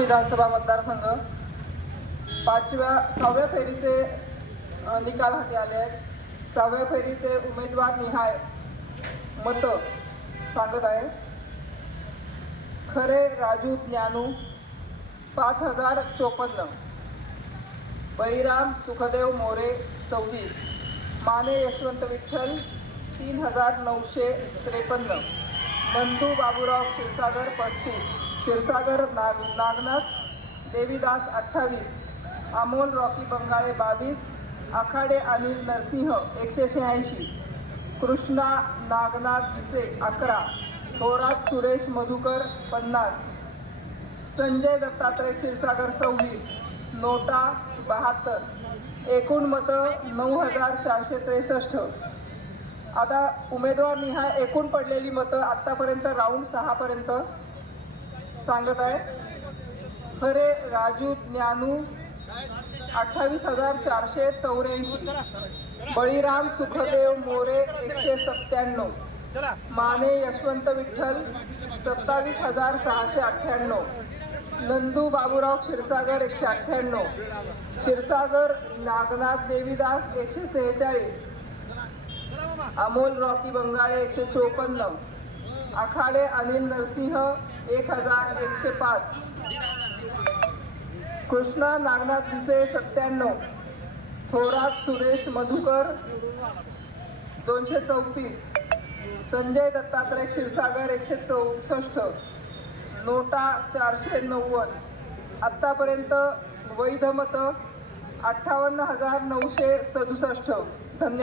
विधानसभा मतदारसंघ. पाचव्या सहाव्या फेरीचे निकाल हाती आले आहेत. सहाव्या फेरीचे उमेदवार निहाय मत सांगत आहे. खरे राजू ज्ञानू पाच हजार चोपन्न. बळीराम सुखदेव मोरे सव्वीस. माने यशवंत विठ्ठल तीन हजार नऊशे त्रेपन्न. बंधू बाबूराव क्षीरसागर पस्तीस. क्षीरसागर नाग नागनाथ देवीदास अठ्ठावीस अमोल रॉकी बंगाळे बावीस आखाडे अनिल नरसिंह एकशे शहाऐंशी कृष्णा नागनाथ गिसे अकरा थोरात सुरेश मधुकर पन्नास संजय दत्तात्रय क्षीरसागर सव्वीस नोटा बहात्तर एकूण मतं नऊ हजार चारशे त्रेसष्ट. आता उमेदवार निहाय एकूण पडलेली मतं आत्तापर्यंत राऊंड सहापर्यंत. सांगत आहे. खरे राजू ज्ञानू अठ्ठावीस हजार चारशे चौऱ्याऐंशी. बळीराम सुखदेव मोरे एकशे सत्त्याण्णव. माने यशवंत विठ्ठल सत्तावीस हजार सहाशे अठ्ठ्याण्णव. नंदू बाबूराव क्षीरसागर एकशे अठ्ठ्याण्णव. क्षीरसागर नागनाथ देवीदास एकशे सेहेचाळीस. अमोल रॉकी बंगाळे एकशे चोपन्न. आखाडे अनिल नरसिंह एक हजार एकशे पाच. कृष्णा नागनाथ दिसे सत्त्याण्णव. थोरात सुरेश मधुकर दोनशे चौतीस. संजय दत्तात्रय क्षीरसागर एकशे चौसष्ट. नोटा चारशे नव्वद. आत्तापर्यंत वैध मतं अठ्ठावन्न हजार नऊशे सदुसष्ट. धन्यवाद.